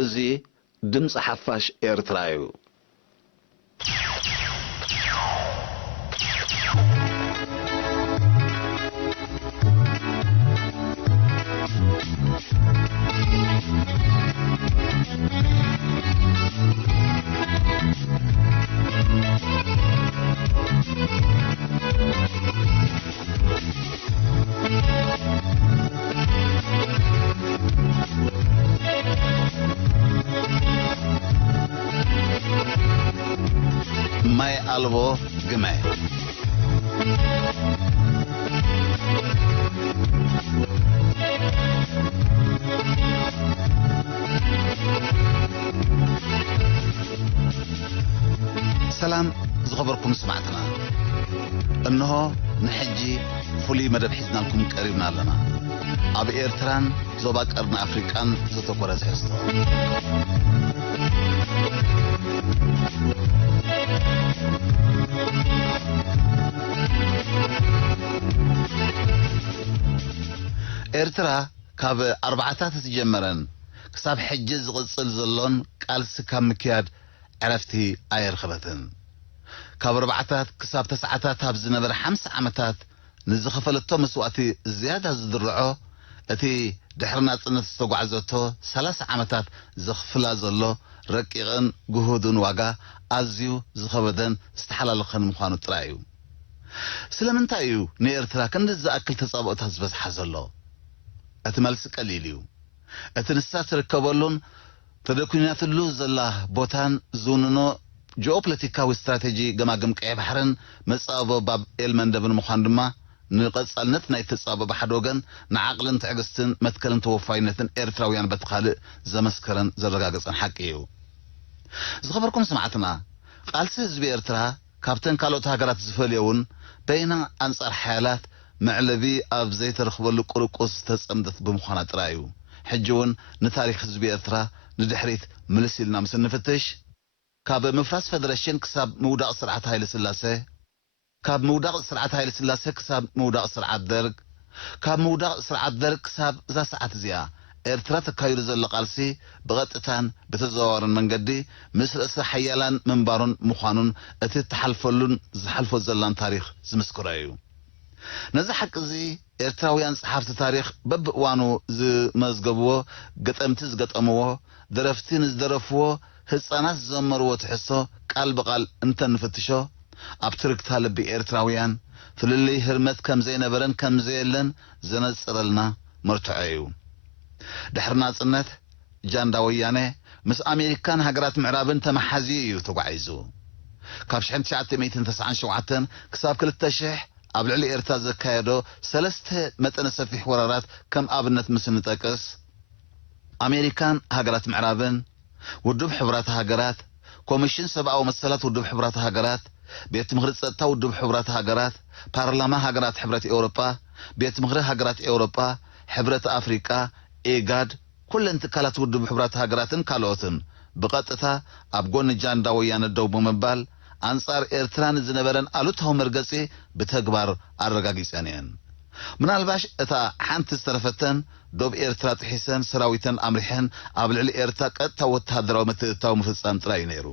እዙ ድምፂ ሓፋሽ ኤርትራ እዩ ማይ አልቦ ግመ ሰላም ዝኸበርኩም ስማዕትና እንሆ ንሕጂ ፍሉይ መደብ ሒዝናልኩም ቀሪብና ኣለና ኣብ ኤርትራን ዞባ ቀርኒ ኣፍሪቃን ዘተኮረ ዝሕዝቶ ኤርትራ ካብ ኣርባዕታት ዝጀመረን ክሳብ ሕጂ ዝቕፅል ዘሎን ቃልሲ ካብ ምክያድ ዕረፍቲ ኣይረኸበትን ካብ ኣርባዕታት ክሳብ ተስዓታት ኣብ ዝነበረ 50 ዓመታት ንዝኸፈለቶ መስዋዕቲ ዝያዳ ዝድርዖ እቲ ድሕሪ ናጽነት ዝተጓዓዘቶ 30 ዓመታት ዝኽፍላ ዘሎ ረቂቕን ጉሁድን ዋጋ ኣዝዩ ዝኸበደን ዝተሓላለኸን ምዃኑ ጥራይ እዩ ስለምንታይ እዩ ንኤርትራ ክንደይ ዝኣክል ተጻብኦታት ዝበዝሓ ዘሎ እቲ መልሲ ቀሊል እዩ እቲ ንሳ ትርከበሉን ተደኩናትሉ ዘላ ቦታን ዙንኖ ጂኦፖለቲካዊ ስትራቴጂ ገማግም ቀይ ባሕርን መጻበ ባብ ኤልመንደብን ምዃን ድማ ንቐጻልነት ናይ ተጻበ ብሓደ ወገን ንዓቕልን ትዕግስትን መትከልን ተወፋይነትን ኤርትራውያን በትኻልእ ዘመስከረን ዘረጋገፀን ሓቂ እዩ ዝኸበርኩም ስማዕትና ቃልሲ ህዝቢ ኤርትራ ካብተን ካልኦት ሃገራት ዝፈልየውን በይና ኣንጻር ሓያላት መዕለቢ ኣብ ዘይተረኽበሉ ቁርቁስ ተጸምደት ብምዃና ጥራይ እዩ ሕጂ እውን ንታሪክ ህዝቢ ኤርትራ ንድሕሪት ምልስ ኢልና ምስ ንፍትሽ ካብ ምፍራስ ፌደሬሽን ክሳብ ምውዳቕ ስርዓት ሃይለ ስላሴ ካብ ምውዳቕ ስርዓት ሃይለ ስላሴ ክሳብ ምውዳቕ ስርዓት ደርግ ካብ ምውዳቕ ስርዓት ደርግ ክሳብ እዛ ሰዓት እዚኣ ኤርትራ ተካይዱ ዘሎ ቃልሲ ብቐጥታን ብተዘዋዋርን መንገዲ ምስ ርእሰ ሓያላን ምንባሩን ምዃኑን እቲ ተሓልፈሉን ዝሓልፎ ዘላን ታሪክ ዝምስክሮ እዩ ነዚ ሓቂ እዚ ኤርትራውያን ጸሓፍቲ ታሪክ በብእዋኑ ዝመዝገብዎ ገጠምቲ ዝገጠምዎ ደረፍቲ ዝደረፍዎ ህፃናት ዘመርዎ ትሕሶ ቃል በቃል እንተንፍትሾ ኣብ ትርክታ ልቢ ኤርትራውያን ፍልልይ ህርመት ከም ዘይነበረን ከም ዘየለን ዘነጽረልና መርትዖ እዩ ድሕሪ ናጽነት ጃንዳ ወያነ ምስ ኣሜሪካን ሃገራት ምዕራብን ተመሓዚ እዩ ተጓዒዙ ካብ 1997 ክሳብ 2000 ኣብ ልዕሊ ኤርትራ ዘካየዶ ሰለስተ መጠነ ሰፊሕ ወራራት ከም ኣብነት ምስ ንጠቅስ ኣሜሪካን ሃገራት ምዕራብን ውድብ ሕብራት ሃገራት ኮሚሽን ሰብኣዊ መሰላት ውድብ ሕብራት ሃገራት ቤት ምክሪ ጸጥታ ውድብ ሕብራት ሃገራት ፓርላማ ሃገራት ሕብረት ኤውሮጳ ቤት ምክሪ ሃገራት ኤውሮጳ ሕብረት ኣፍሪቃ ኤጋድ ኩለን ትካላት ውድብ ሕብራት ሃገራትን ካልኦትን ብቐጥታ ኣብ ጎኒ ጃንዳ ወያነ ደው ብምባል አንጻር ኤርትራን ዝነበረን አሉታው መርገጺ በተግባር አረጋግጸን እየን ምናልባሽ እታ ሓንቲ ዝተረፈተን ዶብ ኤርትራ ጥሒሰን ሰራዊተን አምሪሐን ኣብ ልዕሊ ኤርትራ ቀጥታ ወታደራዊ ምትእታው ምፍጻም ጥራይ ነይሩ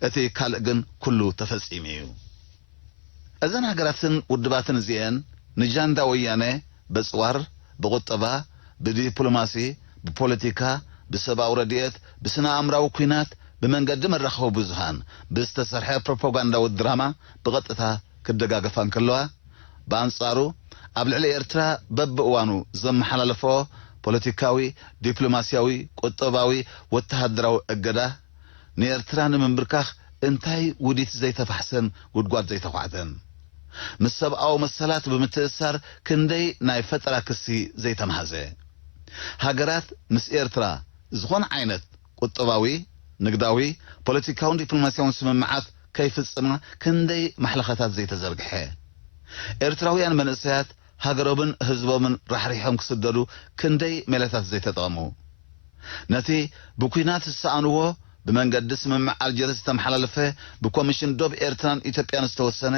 እቲ ካልእ ግን ኩሉ ተፈጺሙ እዩ እዘን ሃገራትን ውድባትን እዚአን ንጃንዳ ወያነ በጽዋር በቁጠባ በዲፕሎማሲ በፖለቲካ በሰብአዊ ረድኤት በስነ አእምራዊ ኩናት በመንገድ መረኸው ብዙሃን በስተሰርሐ ፕሮፓጋንዳ ወድራማ በቀጥታ ከደጋገፋን ከለዋ በአንጻሩ ኣብ ልዕሊ ኤርትራ በብእዋኑ ዘመሓላለፎ ፖለቲካዊ ዲፕሎማሲያዊ ቁጠባዊ ወተሃደራዊ እገዳ ንኤርትራ ንምንብርካኽ እንታይ ውዲት ዘይተፋሕሰን ጉድጓድ ዘይተኳዕተን ምስ ሰብኣዊ መሰላት ብምትእሳር ክንደይ ናይ ፈጠራ ክሲ ዘይተመሃዘ ሃገራት ምስ ኤርትራ ዝኾነ ዓይነት ቁጠባዊ ንግዳዊ ፖለቲካዊ ዲፕሎማሲያዊ ስምምዓት ከይፍጽማ ክንደይ ማሕለኸታት ዘይተዘርግሐ ኤርትራውያን መንእሰያት ሃገሮምን ህዝቦምን ራሕሪሖም ክስደዱ ክንደይ ሜላታት ዘይተጠቐሙ ነቲ ብኩናት ዝሰኣንዎ በመንገድ ስምምዕ አልጀርስ ተመሓላለፈ በኮሚሽን ዶብ ኤርትራን ኢትዮጵያን ዝተወሰነ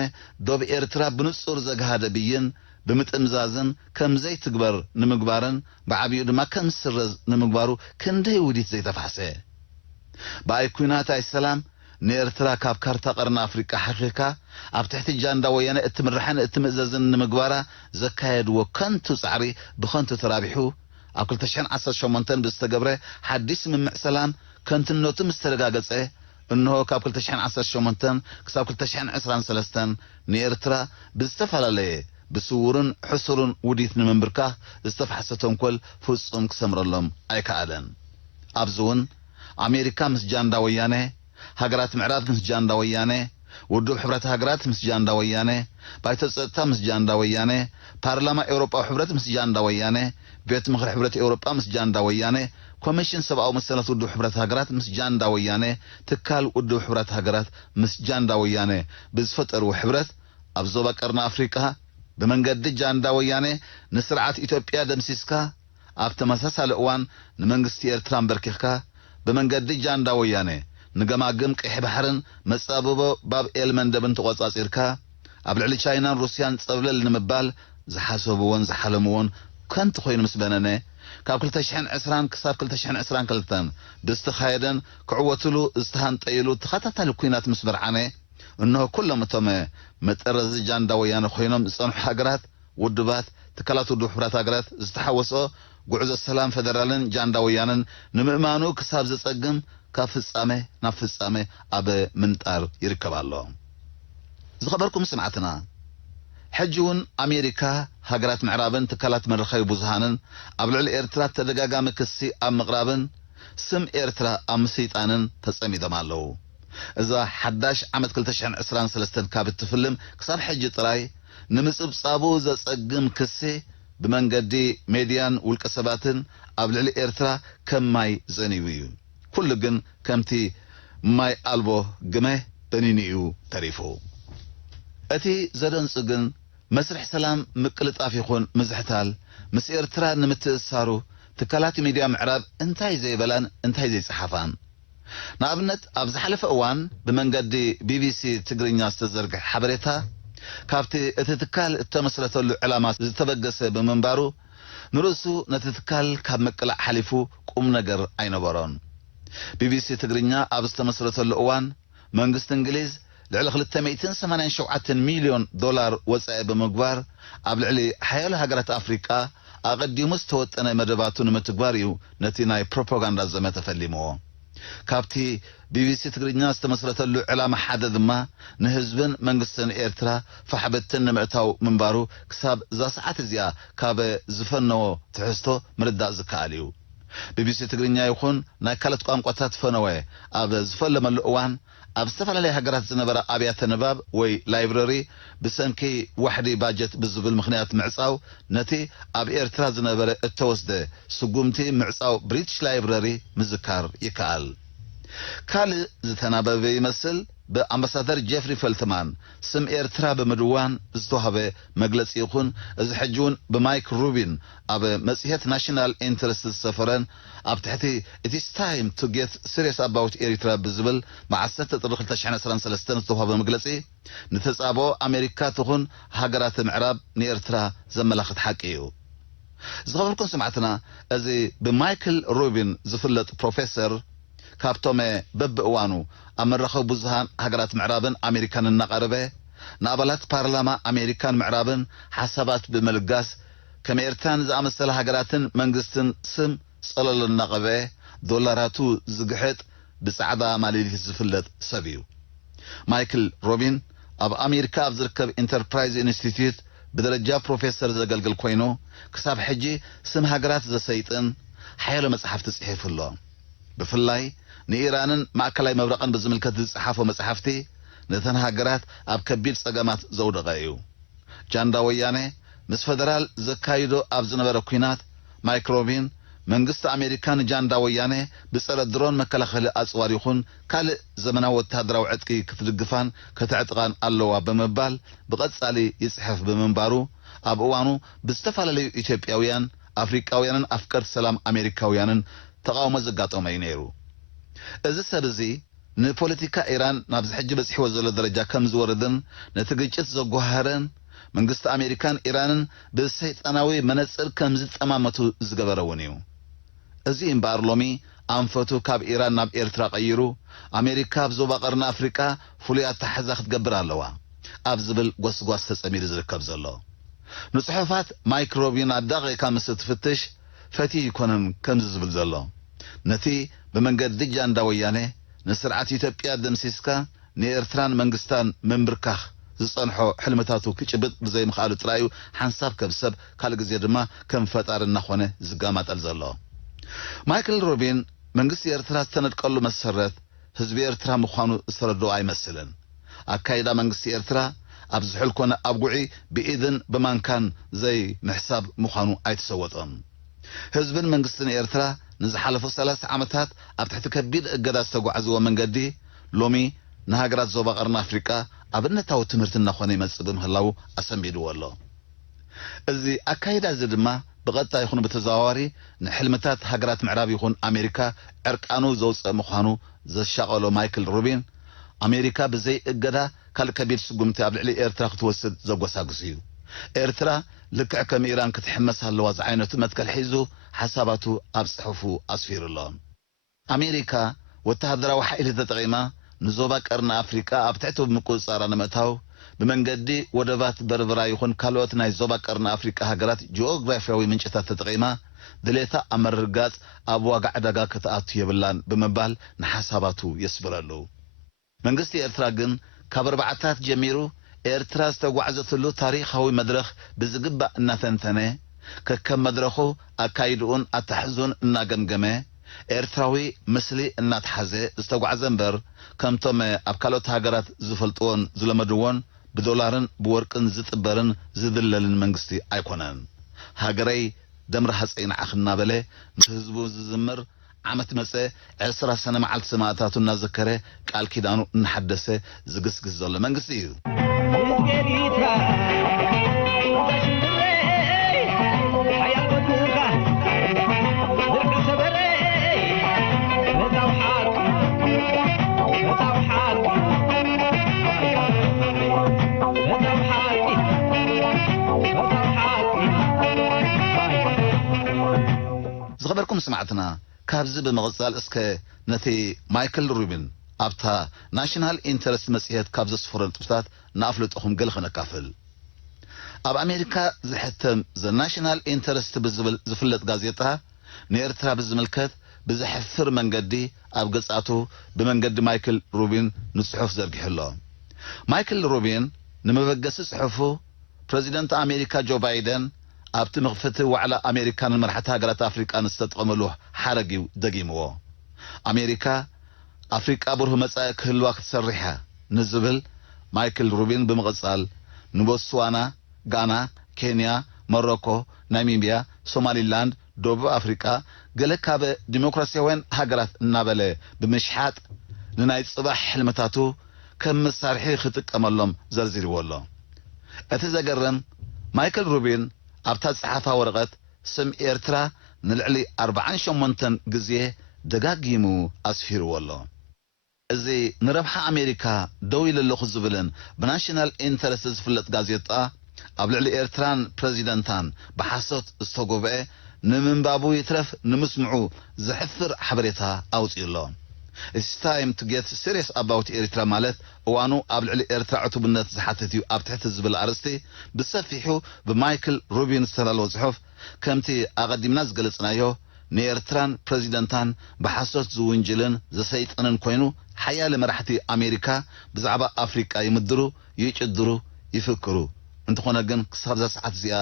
ዶብ ኤርትራ ብንጹር ዘጋሃደ ብይን بمتأمزازن كم زي تكبر نمقبارن بعبيو دما كم سرز نمقبارو كندي وديت زي تفحسه باي كوينات السلام نيرترا كاب كارتا قرن افريقيا حقيقة اب تحت الجاندا ويانا اتمرحن اتمزازن نمقبارا زكايد وكنتو صعري بخنتو ترابحو اكل تشحن 18 بستقبره حديث من سلام كنت النوتم استرقاقصه انه كاب كل تشحن 18 كساب كل تشحن 23 نيرترا بستفعلالي بسورن حصرن وديت نمبركا استفحستهم كل فصم كسمر لهم اي كالن ابزون امريكا مس جاندا ويانه هاجرات معرات مس جاندا ويانه ودوب حبرات هاجرات مس جاندا ويانه بايت تصتا مس جاندا ويانه بارلمان اوروبا حبرات مس جاندا ويانه بيت مخر حبرات اوروبا مس جاندا ويانه كوميشن سبعو مسلات ودوب حبرات هاجرات مس جاندا ويانه تكال ودوب حبرات هاجرات مس جاندا ويانه بزفتر وحبرات ابزوبا قرنا افريقيا بمنقد جاندا ويانه نسرعات ايثيوبيا دمسيسكا ابتمساسال اوان نمنغستي ايرتران بركيخكا بمنقد جاندا ويانه نجماجم قح بحرن مصاببو باب إلمن دبن تقصاصيركا ابلعلي تشاينا روسيان صبلل نمبال زحاسبون زحلمون كنت خوين مسبننه كاب كل تشحن عسران كساب كل تشحن عسران كلتن دستخايدن كعوتلو استهان طيلو تخطتل كوينات مسبرعانه انه كلهم تم مترز جاندا ويان خوينم صنح حجرات ودبات تكلاتو دو حبرات حجرات استحوسو قعز السلام فدرالن جاندا ويانن نمئمانو كساب زصقم كافصامه نافصامه اب منطار يركبالو زخبركم سمعتنا حجون امريكا هاجرات معرابن تكالات مرخي بوزهانن ابلعل ايرترا تدغاغام كسي ام مقرابن سم ايرترا ام سيطانن تصمي دمالو اذا 11 عمت 2023 كابت تفلم كساب حج طراي نمصب صابو زصقم كسي بمنقدي ميديان والقسباتن ابلعل ايرترا كماي زنيويو كل جن كمتي ماي ألبو جمه بنينيو تريفو أتي زدن سجن مسرح سلام مقلت أفيخون مزحتال مسير ترى نمتسارو تكالاتي ميديا معراب انتاي زي بلان انتاي زي صحافان نابنت أبز حلف أوان بمنقدي BBC تقرينيا استزرق حبريتا كافتي اتتكال التمسرة العلامات زتبقس بمنبارو نرسو نتتكال كاب مقلع حليفو قوم نقر أين برون BBC تقرينيا أبز تمسرة الأوان منقست انجليز لعلى 387 مليون دولار وسائب بمقبار أبلعلي حيال هاجرات أفريقيا أقدي مستوت أنا مدباتون متقباريو نتيناي بروباغندا زمت فليمو كابتي BBC تقرينيا استمسرة له علامة حدد ما نهزبن منقستن إيرترا فحبتن مأتاو منبارو كساب زا ساعات زيا كاب زفنو تحستو مرداء زكاليو BBC تقرينيا يخون ناكالت قامقوتات فنوي أب زفل من الأوان أب استفل عليه هجرات زنبرا أبيات النباب وي لايبراري بسنكي وحدي باجت بالزبل مخنيات معصاو نتي أب إيرترا زنبرا التوسده سقومتي معصاو بريتش لايبراري مزكار يكال كال زتنابب يمثل بأمباسادر جيفري فلتمان سم إيرترا بمدوان زتوهبه مجلس يخون إذ حجون بمايك روبين أب مسيحة ناشنال انترست السفران أب تحتي it is time to get serious about إيرترا بزبل مع الستة طرق التشحن سلام سلستان زتوهبه مجلسي نتسابو أمريكا تخون هاجرات معراب نيرترا زملاخت حقيو زغبركم سمعتنا أزي بمايكل روبين زفلت بروفيسور كابتومي ببقوانو أمرخو بوزهان هاجرات معرابن أمريكان النقربة نابلات بارلما أمريكان معرابن حسابات بملقاس كما إرتان زي أمثل هاجراتن منقستن سم صلل النقبة دولاراتو زقحت بسعادة ماليلي زفلت سبيو مايكل روبين أب أمريكا بزركب انتربرايز انستيتيوت بدرجة بروفيسور زقلقل كوينو كساب حجي سم هاجرات زي سيطن حيالو مسحف تسحيف الله بفلاي نيرانن ماكلاي مبرقن بزملكت صحافه مصحفتي نتن هاجرات اب كبير صقامات زودغايو جاندا ويانه مس فدرال زكايدو اب زنبر كوينات مايكروبين منግስት አሜሪካን ጃንዳ ወያኔ በጸረ ድሮን መከላከል አጽዋር ይኹን ካል ዘመናዊ ወታደራዊ ዕጥቂ ክትድግፋን ከተዕጥቃን ኣለዋ በመባል በቀጻሊ ይጽሕፍ በመንባሩ ኣብ እዋኑ ብዝተፈላለዩ ኢትዮጵያውያን አፍሪካውያንን አፍቀር ሰላም አሜሪካውያንን ተቃውሞ ዘጋጠመ ይነሩ እዚ ሰብዚ ንፖለቲካ ኢራን ናብ ዝሕጅ በጽሕዎ ዘሎ ደረጃ ከም ዝወረደን ነቲ ግጭት ዘጓሃረን መንግስቲ ኣሜሪካን ኢራንን ብሰይጣናዊ መነጽር ከም ዝጠማመቱ ዝገበረውን እዩ እዚ እምበር ሎሚ ኣንፈቱ ካብ ኢራን ናብ ኤርትራ ቀይሩ ኣሜሪካ ብዞባ ቀርኒ ኣፍሪቃ ፍሉይ ኣተሓዛ ክትገብር ኣለዋ ኣብ ዝብል ጎስጓስ ተጸሚዱ ዝርከብ ዘሎ ንጽሑፋት ማይክሮቢን ኣዳቂqa ምስ ትፍትሽ ፈቲ ይኮነን ከምዚ ዝብል ዘሎ ነቲ ብመንገዲ ጃንዳ ወያኔ ንስርዓት ኢትዮጵያ ደምሲስካ ንኤርትራን መንግስታን ምምብርካኽ ዝጸንሖ ሕልምታቱ ክጭብጥ ብዘይ ምኽኣሉ ጥራዩ ሓንሳብ ከብሰብ ካልእ ግዜ ድማ ከም ፈጣሪ እናኾነ ዝጋማጠል ዘሎ ማይክል ሮቢን መንግስቲ ኤርትራ ዝተነጥቀሉ መሰረት ህዝቢ ኤርትራ ምዃኑ ዝተረድኦ ኣይመስልን ኣካይዳ መንግስቲ ኤርትራ ኣብ ዝሑል ኮነ ኣብ ጉዒ ብኢድን ብማንካን ዘይ ምሕሳብ ምዃኑ ኣይተሰወጦም ህዝብን መንግስትን ኤርትራ ንዝሓለፉ 30 ዓመታት ኣብ ትሕቲ ከቢድ እገዳ ዝተጓዓዝዎ መንገዲ ሎሚ ንሃገራት ዞባ ቀርኒ ኣፍሪቃ ኣብነታዊ ትምህርቲ እናኾነ ይመጽእ ብምህላው ኣሰንቢድዎ ኣሎ እዚ ኣካይዳ እዚ ድማ ብቐጣይ ይኹን ብተዘዋዋሪ ንሕልምታት ሃገራት ምዕራብ ይኹን ኣሜሪካ ዕርቃኑ ዘውፅእ ምዃኑ ዘሻቐሎ ማይክል ሩቢን ኣሜሪካ ብዘይ እገዳ ካልእ ከቢድ ስጉምቲ ኣብ ልዕሊ ኤርትራ ክትወስድ ዘጓሳጉስ እዩ ኤርትራ ልክዕ ከም ኢራን ክትሕመስ ኣለዋ ዝዓይነቱ መትከል ሒዙ ሓሳባቱ ኣብ ጽሑፉ ኣስፊሩ ኣሎ ኣሜሪካ ወተሃደራዊ ሓይሊ ተጠቒማ ንዞባ ቀርኒ ኣፍሪቃ ኣብ ትሕቲ ምቁፅጻር ንምእታው ብመንገዲ ወደባት በርበራ ይኹን ካልኦት ናይ ዞባ ቀርኒ ኣፍሪቃ ሃገራት ጂኦግራፊያዊ ምንጭታት ተጠቒማ ድሌታ ኣብ ምርጋጽ ኣብ ዋጋ ዕዳጋ ክትኣቱ የብላን ብምባል ንሓሳባቱ የስብረሉ መንግስቲ ኤርትራ ግን ካብ ኣርባዕታት ጀሚሩ ኤርትራ ዝተጓዓዘትሉ ታሪኻዊ መድረኽ ብዝግባእ እናተንተነ ከከም መድረኹ ኣካይድኡን ኣታሕዙን እናገምገመ ኤርትራዊ ምስሊ እናተሓዘ ዝተጓዓዘ እምበር ከምቶም ኣብ ካልኦት ሃገራት ዝፈልጥዎን ዝለመድዎን ብዶላርን ብወርቅን ዝጥበርን ዝድለልን መንግስቲ ኣይኮነን ሃገረይ ደምሪ ሃፀይ ንዓኽ እናበለ ንህዝቡ ዝዝምር ዓመት መፀ 10 ሰነ መዓልቲ ሰማዕታቱ እናዘከረ ቃል ኪዳኑ እናሓደሰ ዝግስግስ ዘሎ መንግስቲ እዩ ዝኸበርኩም ስማዕትና ካብዚ ብምቕጻል እስከ ነቲ ማይክል ሩቢን ኣብታ ናሽናል ኢንተረስት መጽሔት ካብ ዘስፈሮ ጥብታት ንኣፍልጦኹም ገለ ክነካፍል ኣብ ኣሜሪካ ዝሕተም ዘ ናሽናል ኢንተረስት ብዝብል ዝፍለጥ ጋዜጣ ንኤርትራ ብዝምልከት ብዝሕፍር መንገዲ ኣብ ገጻቱ ብመንገዲ ማይክል ሩቢን ንጽሑፍ ዘርጊሕሎ ማይክል ሩቢን ንመበገሲ ጽሑፉ ፕሬዚደንት ኣሜሪካ ጆ ባይደን ኣብቲ መኽፈቲ ዋዕላ ኣሜሪካንን መራሕቲ ሃገራት ኣፍሪቃን ዝተጠቐመሉ ሓረግ ደጊምዎ ኣሜሪካ ኣፍሪቃ ብሩህ መጻኢ ክህልዋ ክትሰርሕ ንዝብል ማይክል ሩቢን ብምቕጻል ንቦትስዋና ጋና ኬንያ ሞሮኮ ናሚቢያ ሶማሊላንድ ደቡብ ኣፍሪቃ ገለ ካብ ዲሞክራሲያውያን ሃገራት እናበለ ብምሽሓጥ ንናይ ጽባሕ ሕልምታቱ ከም መሳርሒ ክጥቀመሎም ዘርዚርዎ ኣሎ እቲ ዘገርም ማይክል ሩቢን ኣብታ ጽሓፋ ወረቐት ስም ኤርትራ ንልዕሊ 48 ግዜ ደጋጊሙ ኣስፊርዎ ኣሎ እዚ ንረብሓ ኣሜሪካ ደው ኢሉ ኣለኹ ዝብልን ብናሽናል ኢንተረስት ዝፍለጥ ጋዜጣ ኣብ ልዕሊ ኤርትራን ፕሬዚደንታን ብሓሶት ዝተጎብዐ ንምንባቡ ይትረፍ ንምስምዑ ዝሕፍር ሓበሬታ ኣውፂኡሎ It's time to get serious about ኤርትራ ማለት እዋኑ ኣብ ልዕሊ ኤርትራ ዕቱብነት ዝሓትት እዩ ኣብ ትሕቲ ዝብል ኣርስቲ ብሰፊሑ ብማይክል ሩቢን ዝተዳለወ ጽሑፍ ከምቲ ኣቐዲምና ዝገለጽናዮ ንኤርትራን ፕሬዚደንታን ብሓሶት ዝውንጅልን ዘሰይጥንን ኮይኑ ሓያል መራሕቲ ኣሜሪካ ብዛዕባ ኣፍሪቃ ይምድሩ ይጭድሩ ይፍክሩ እንትኾነ ግን ክሳብ ዛ ሰዓት እዚኣ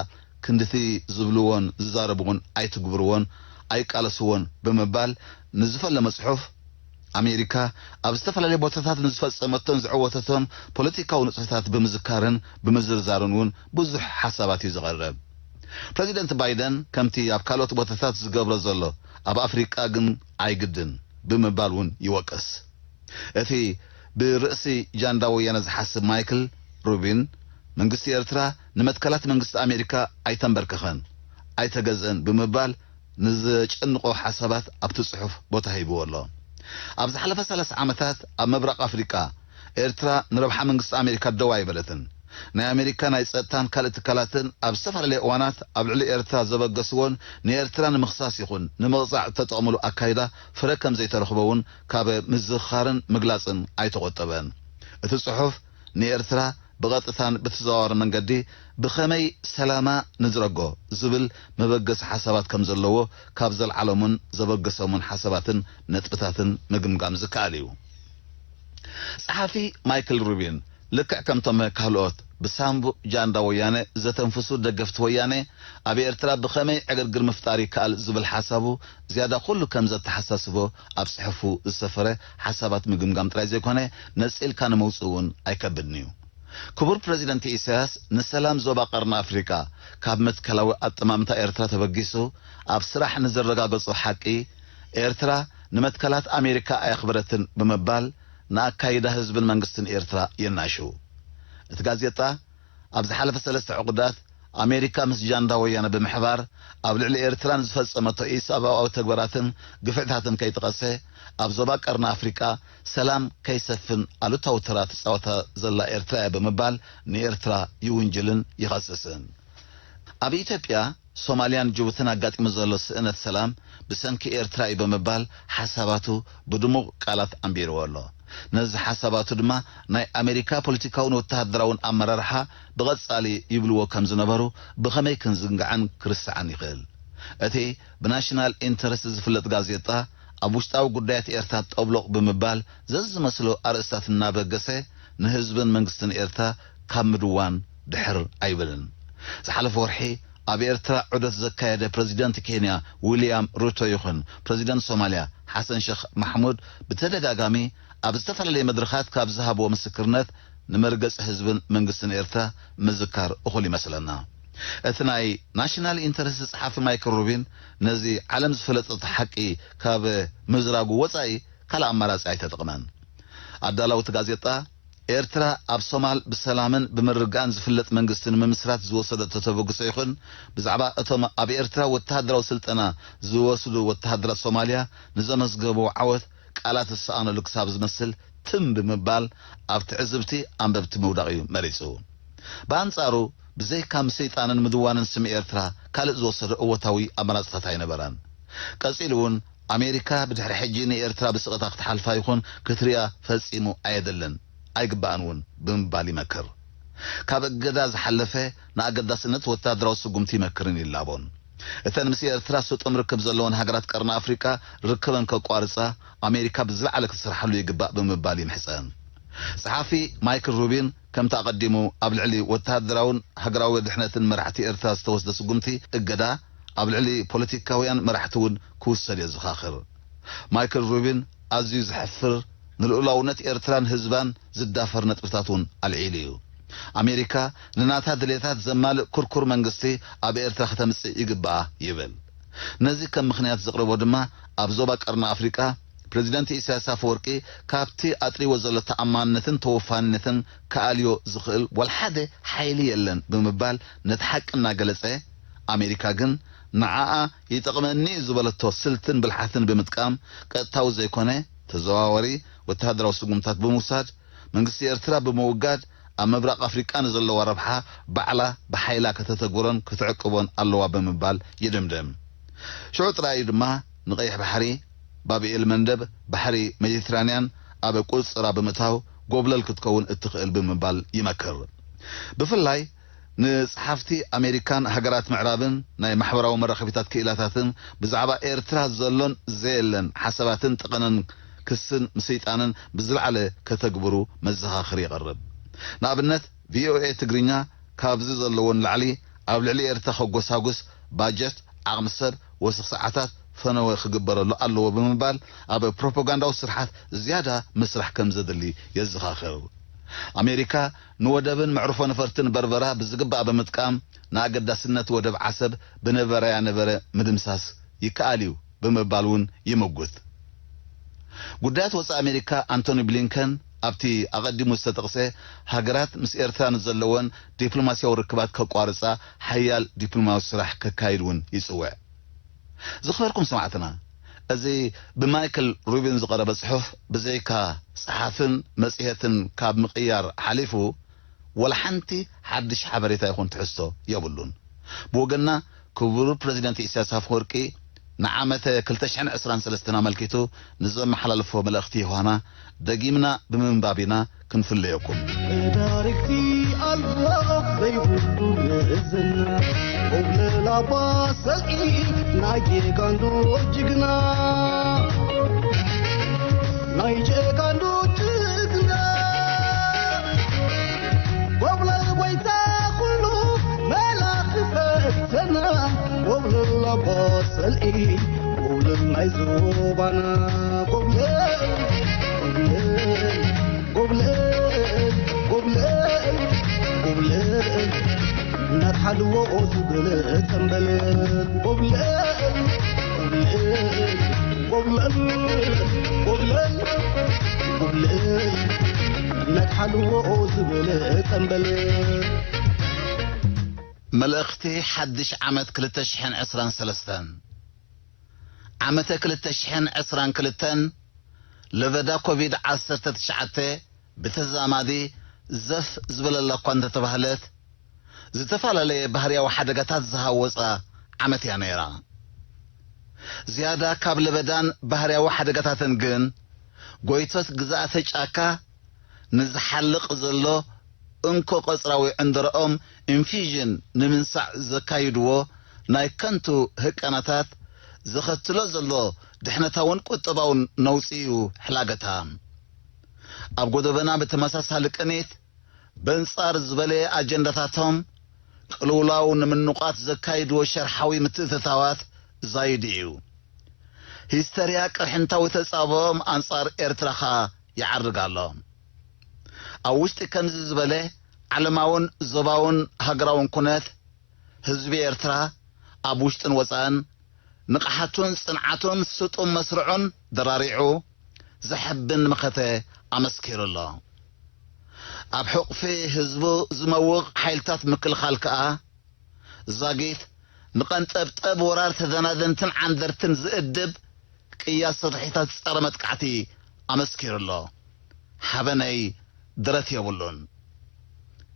ክንድቲ ዝብልዎን ዝዛረብዎን ኣይትግብርዎን ኣይቃለስዎን ብምባል ንዝፈለመ ጽሑፍ ኣሜሪካ ኣብ ዝተፈላለዩ ቦታታት ንዝፈጸመቶን ዝዕወተቶም ፖለቲካዊ ንጥፈታት ብምዝካርን ብምዝርዛርን እውን ብዙሕ ሓሳባት እዩ ዝቐርብ ፕሬዚደንት ባይደን ከምቲ ኣብ ካልኦት ቦታታት ዝገብሮ ዘሎ ኣብ ኣፍሪቃ ግን ኣይግድን ብምባል እውን ይወቀስ እቲ ብርእሲ ጃንዳ ወያነ ዝሓስብ ማይክል ሩቢን መንግስቲ ኤርትራ ንመትከላት መንግስቲ ኣሜሪካ ኣይተንበርከኸን ኣይተገዝአን ብምባል ንዝጨንቆ ሓሳባት ኣብቲ ጽሑፍ ቦታ ሂብዎ ኣሎ ኣብ ዝሓለፈ 30 ዓመታት ኣብ ምብራቕ ኣፍሪቃ ኤርትራ ንረብሓ መንግስቲ ኣሜሪካ ደው ኣይበለትን ናይ ኣሜሪካ ናይ ጸጥታን ካልእ ትካላትን ኣብ ዝተፈላለዩ እዋናት ኣብ ልዕሊ ኤርትራ ዘበገስዎን ንኤርትራ ንምኽሳስ ይኹን ንምቕጻዕ ተጠቕምሉ ኣካይዳ ፍረ ከም ዘይተረኽበውን ካብ ምዝኻርን ምግላጽን ኣይተቖጠበን። እቲ ጽሑፍ ንኤርትራ ብቐጥታን ብተዘዋዋሪ መንገዲ ብኸመይ ሰላማ ንዝረጎ ዝብል መበገሲ ሓሳባት ከም ዘለዎ ካብ ዘለዓሎምን ዘበገሶምን ሓሳባትን ነጥብታትን ምግምጋም ዝከኣል እዩ። ጸሓፊ ማይክል ሩቢን ልክዕ ከምቶም ካልኦት ብሳምቡእ ጃንዳ ወያነ ዘተንፍሱ ደገፍቲ ወያነ ኣብ ኤርትራ ብኸመይ ዕግርግር ምፍጣር ይከኣል ዝብል ሓሳቡ ዝያዳ ኩሉ ከም ዘተሓሳስቦ ኣብ ጽሑፉ ዝሰፈረ ሓሳባት ምግምጋም ጥራይ ዘይኮነ ነጺልካ ንምውፅእ እውን ኣይከብድን እዩ። ክቡር ፕሬዚደንት ኢሳያስ ንሰላም ዞባ ቀርኒ ኣፍሪካ ካብ መትከላዊ ኣጠማምታ ኤርትራ ተበጊሱ ኣብ ስራሕ ንዘረጋገጹ ሓቂ ኤርትራ ንመትከላት ኣሜሪካ ኣየኽብረትን ብምባል ንኣካይዳ ህዝብን መንግስትን ኤርትራ የናሹ። እቲ ጋዜጣ ኣብ ዝሓለፈ 3 ዕቁዳት ኣሜሪካ ምስ ጃንዳ ወያነ ብምሕባር ኣብ ልዕሊ ኤርትራ ዝፈጸመቶ ኢሰብኣዊ ተግባራትን ግፍዕታትን ከይጠቐሰ ኣብ ዞባ ቀርኒ ኣፍሪካ ሰላም ከይሰፍን ኣሉታዊ ተራ ትጻወታ ዘላ ኤርትራ እያ ብምባል ንኤርትራ ይውንጅልን ይኸስስን። ኣብ ኢትዮጵያ ሶማልያን ጅቡትን ኣጋጢሙ ዘሎ ስእነት ሰላም ብሰንኪ ኤርትራ እዩ ብምባል ሓሳባቱ ብድሙቕ ቃላት ኣንቢርዎ ኣሎ። ነዚ ሓሳባቱ ድማ ናይ ኣሜሪካ ፖለቲካውን ወተሃደራውን ኣመራርሓ ብቐጻሊ ይብልዎ ከም ዝነበሩ ብኸመይ ክንዝንጋዕን ክርስዓን ይኽእል። እቲ ብናሽናል ኢንተረስት ዝፍለጥ ጋዜጣ ኣብ ውሽጣዊ ጉዳያት ኤርትራ ጠብሎቕ ብምባል ዘዝመስሎ ኣርእስታት እናበገሰ ንህዝብን መንግስትን ኤርትራ ካብ ምድዋን ድሕር ኣይብልን። ዝሓለፈ ወርሒ ኣብ ኤርትራ ዑደት ዘካየደ ፕሬዚደንት ኬንያ ዊልያም ሩቶ ይኹን ፕሬዚደንት ሶማልያ ሓሰን ሼክ ማሕሙድ ብተደጋጋሚ ኣብ ዝተፈላለየ መድረኻት ካብ ዝሃብዎ ምስክርነት ንመርገጽ ህዝብን መንግስትን ኤርትራ ምዝካር እኹል ይመስለና። እቲ ናይ ናሽናል ኢንተረስት ጸሓፊ ማይክል ሩቢን ነዚ ዓለም ዝፈለጠ ሓቂ ካብ ምዝራጉ ወጻኢ ካልእ ኣማራጺ ኣይተጠቕመን። ኣዳላውቲ ጋዜጣ ኤርትራ ኣብ ሶማል ብሰላምን ብምርጋን ዝፍለጥ መንግስትን ምምስራት ዝወሰደቶ ተበግሶ ይኹን ብዛዕባ እቶም ኣብ ኤርትራ ወተሃደራዊ ስልጠና ዝወስዱ ወተሃደራት ሶማልያ ንዘመዝገቡ ዓወት ቃላት ዝሰኣነሉ ክሳብ ዝመስል ትም ብምባል ኣብ ትዕዝብቲ ኣንበብቲ ምውዳቕ እዩ መሪጹ። ብኣንጻሩ ብዘይካ ምሰይጣንን ምድዋንን ስም ኤርትራ ካልእ ዝወሰደ እወታዊ ኣመራጽታት ኣይነበረን። ቀጺሉ እውን ኣሜሪካ ብድሕሪ ሕጂ ንኤርትራ ብስቕታ ክትሓልፋ ይኹን ክትርያ ፈጺሙ ኣየደልን ኣይግባእን እውን ብምባል ይመክር። ካብ እገዳ ዝሓለፈ ንኣገዳስነት ወተሃደራዊ ስጉምቲ ይመክርን ይላቦን። እተን ምስ ኤርትራ ስጡም ርክብ ዘለዎን ሃገራት ቀርኒ ኣፍሪካ ርከበን ከቋርፃ ኣሜሪካ ብዝለዓለ ክትስርሓሉ ይግባእ ብምባል ይምሕፀን። ጸሓፊ ማይክል ሩቢን ከምቲ ኣቐዲሙ ኣብ ልዕሊ ወተሃደራውን ሃገራዊ ድሕነትን መራሕቲ ኤርትራ ዝተወስደ ስጉምቲ እገዳ ኣብ ልዕሊ ፖለቲካውያን መራሕቲ እውን ክውሰድ እየ ዝኻኽር። ማይክል ሩቢን ኣዝዩ ዝሕፍር ንልኡላውነት ኤርትራን ህዝባን ዝዳፈር ነጥብታት እውን ኣልዒሉ እዩ። ኣሜሪካ ንናታ ድሌታት ዘማልእ ኩርኩር መንግስቲ ኣብ ኤርትራ ከተምጽእ ይግባኣ ይብል። ነዚ ከም ምኽንያት ዘቕርቦ ድማ ኣብ ዞባ ቀርኒ ኣፍሪቃ ፕሬዚደንት ኢሳያስ አፈወርቂ ካብቲ ኣጥሪዎ ዘሎ ተኣማንነትን ተወፋንነትን ከኣልዮ ዝኽእል ወልሓደ ሓይሊ የለን ብምባል ነቲ ሓቂ እናገለጸ ኣሜሪካ ግን ንዓኣ ይጠቕመኒ ዝበለቶ ስልትን ብልሓትን ብምጥቃም ቀጥታዊ ዘይኮነ ተዘዋዋሪ ወተሃደራዊ ስጉምታት ብምውሳድ መንግስቲ ኤርትራ ብምውጋድ ኣብ ምብራቕ ኣፍሪቃ ንዘለዋ ረብሓ ባዕላ ብሓይላ ከተተግብሮን ክትዕቅቦን ኣለዋ ብምባል ይድምድም። ሽዑ ጥራዩ ድማ ንቀይሕ ባሕሪ ባብኤል መንደብ ባሕሪ ሜዲትራንያን ኣብ ቁፅራ ብምእታው ጎብለል ክትከውን እትኽእል ብምባል ይመክር። ብፍላይ ንጸሓፍቲ ኣሜሪካን ሃገራት ምዕራብን ናይ ማሕበራዊ መራኸቢታት ክኢላታትን ብዛዕባ ኤርትራ ዘሎን ዘየለን ሓሳባትን ጥቕንን ክስን ምሰይጣንን ብዝለዓለ ከተግብሩ መዘኻኽሪ ይቐርብ። ንኣብነት ቪኦኤ ትግርኛ ካብዚ ዘለዎን ላዕሊ ኣብ ልዕሊ ኤርትራ ከጎሳጉስ ባጀት ዓቕሚ ሰብ ወስኽ ሰዓታት ፈነወ ክግበረሉ ኣለዎ ብምባል ኣብ ፕሮፓጋንዳዊ ስርሓት ዝያዳ ምስራሕ ከም ዘድሊ የዘኻኽር። ኣሜሪካ ንወደብን መዕርፎ ነፈርትን በርበራ ብዝግባእ ብምጥቃም ንኣገዳስነት ወደብ ዓሰብ ብነበረያ ነበረ ምድምሳስ ይከኣል እዩ ብምባል እውን ይምጉት። ጉዳያት ወፃኢ ኣሜሪካ አንቶኒ ብሊንከን ኣብቲ ኣቐዲሙ ዝተጠቕሰ ሃገራት ምስ ኤርትራ ንዘለወን ዲፕሎማስያዊ ርክባት ከቋርፃ ሓያል ዲፕሎማሲ ስራሕ ከካይድ እውን ይጽውዕ። ዝኽበርኩም ሰማዕትና እዚ ብማይክል ሩቢን ዝቐረበ ጽሑፍ ብዘይካ ጸሓፍን መጽሔትን ካብ ምቕያር ሓሊፉ ولا حنتي حدش حبريتا يكون تحسو يبلون بوغنا كبر بريزيدنت إسياس أفورقي نعمة كلتشحن عسران سلستنا ملكيتو نزوم حلالفو ملأختي هوانا دقيمنا بمنبابنا كنفليكم داركتي الله بيبو الزنا وبلا باصلي ناجي كاندو جغنا نايجي كاندو جغنا وبلا ويتا كله ملا خفتنا وبلا باصلي وبلا مايزوبانا قبلين نتحلو وزبلت تنبلين قبلين نتحلو وزبلت تنبلين ملأختي حدش عمت كلتشحن عسران سلستان عمت كلتشحن عسران كلتن لبدا كوفيد 19 بتزامادي زف زبل الله كنت تبهلت زتفعل لي بحريا وحدقاتات زهاوصة عمت يانيرا زيادة كابل بدان بحريا وحدقاتات نقن قويتوت قزاعتك اكا نزحلق زلو انكو قصراوي عند رأم انفيجن نمنسع زكايدو ناي كنتو هكاناتات زختلو زلو دحنتاون قطباون نوصيو حلاقتها أب قدوبنا بتمساسها لكنيت بنصار زبالي أجندتاتهم قلولاون من نقاط زكايد وشرحاوي متثثاوات زايديو هيسترياك حنتاوي تسابهم أنصار إرترخا يعرق الله أوشت كنز زبالي علماون زباون هقراون كونت هزبي إرترا أبوشتن وزان نقحاتون صنعاتون سطون مسرعون دراريعو زحبن مخته أمسكير الله أبحق في هزبو زموغ حيلتات مكل خالكا زاقيت نقنت أبتأب ورار تذنادنتن عن ذرتن زئدب كياس صدحيتات سأرمت كعتي أمسكير الله حبني درت يولون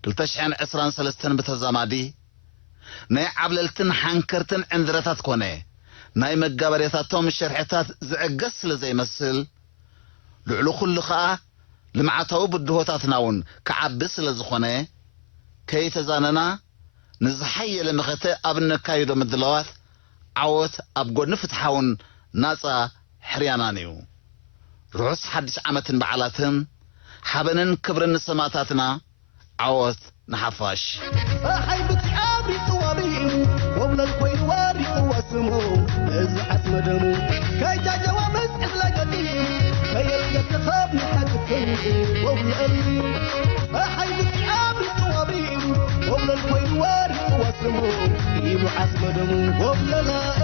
كلتشحن عسران سلستن بتزامادي ناي عبللتن حنكرتن عن ذرتات كوني ناي مقابريتاتهم الشرحيتات زعقس لزي مسل لعلو كل خاء لمعتو بدهوتاتناون كعبس لزخونه كي تزاننا نزحي لمخته ابن كايدو مدلوات عوت ابقو نفتحاون ناسا حريانانيو رعس حدش عمتن بعلاتن حبنن كبرن سماتاتنا عوت نحفاش حيبك عابي طوابين وبلا الكوين واري واسمو ازحت مدمو كي جاجوا مسعد لقديم كي يتخاب نحكي وبلا حيبك عابي طوابين وبلا الكوين واري واسمو يبعث مدمو وبلا لا